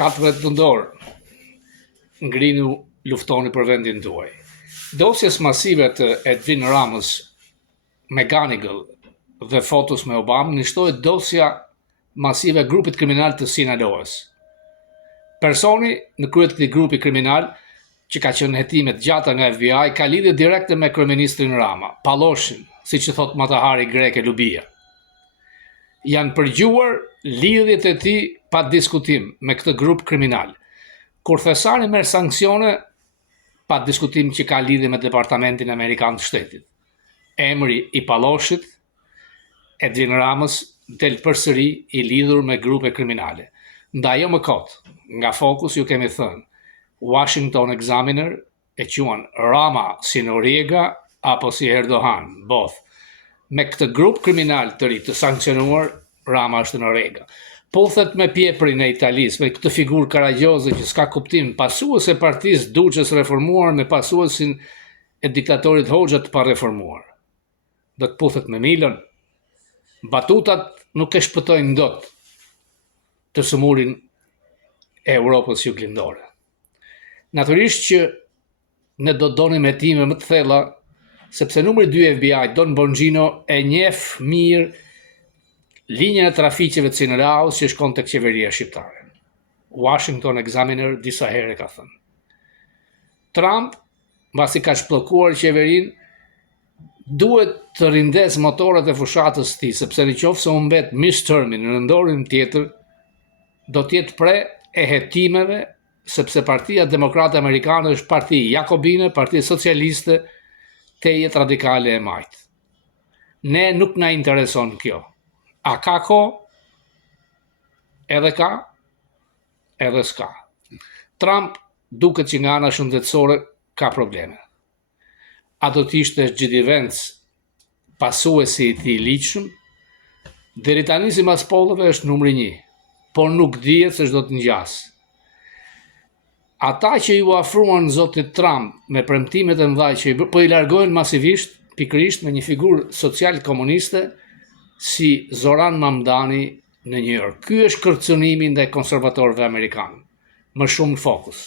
katëret të dorë, ngrini luftoni për vendin tuaj. Dosjes masive të Edwin Ramës, McGonigal dhe fotos me Obama nishtohet dosja masive grupit kriminal të Sinaloës. Personi në kryet këtij grupi kriminal, që ka qenë hetimet gjata nga FBI, ka lidhje direkte me kryeministrin Rama, Palloshin, siç e thot matahari greke Lubia. Janë përgjuar lidhjet e tij pa diskutim me këtë grup kriminal. Kur thesari merr sanksione, pa diskutim që ka lidhje me Departamentin Amerikan të Shtetit. Emri i Palloshit, Edwin Ramës, del përsëri i lidhur me grupe kriminale. Ndaj jo më kot, nga Focus ju kemi thënë, Washington Examiner e quan Rama si Noriega apo si Erdogan, both. Me këtë grup kriminal të ri të sankcionuar, Rama është Noriega. Puthet me Pieprin e Italis, me këtë figurë karagjoze që s'ka kuptim, pasues e partisë Duçës reformuar me pasuesin e diktatorit Hoxha të pareformuar. Do të puthet me Milën. Batutat nuk e shpëtojnë dot të sëmurin e Europës juglindore. Natyrisht që ne do donim hetime më të thella, sepse numri 2 FBI, Don Bongino, e njeh mirë linjën e trafiqeve të Sinaloës që shkon tek qeveria shqiptare. Washington Examiner disa herë ka thënë. Trump, mbasi ka shpllëkuar qeverinë, duhet të rindes motorat e fushatës së tij, sepse nëse u mbet midtermi në dorën tjetër, do të jetë pre e hetimeve, sepse Partia Demokrate Amerikane është parti jakobine, parti socialiste, tejet radikale e majt. Ne nuk na intereson kjo. A ka ko? Edhe ka, edhe s'ka. Trump duket që nga ana shëndetësore ka probleme. A do t'ishte J.D. Vance pasuesi i tij i ligjshëm? Deri tani sipas pollëve është numri 1, por nuk dihet se ç'do të ngjas. Ata që ju afruan zotit Trump me premtimet e mëdha që po i largojnë masivisht, pikërisht me një figurë social komuniste si Zoran Mamdani në New York. Ky është kërcënimi ndaj konservatorëve amerikanë. Më shumë Focus.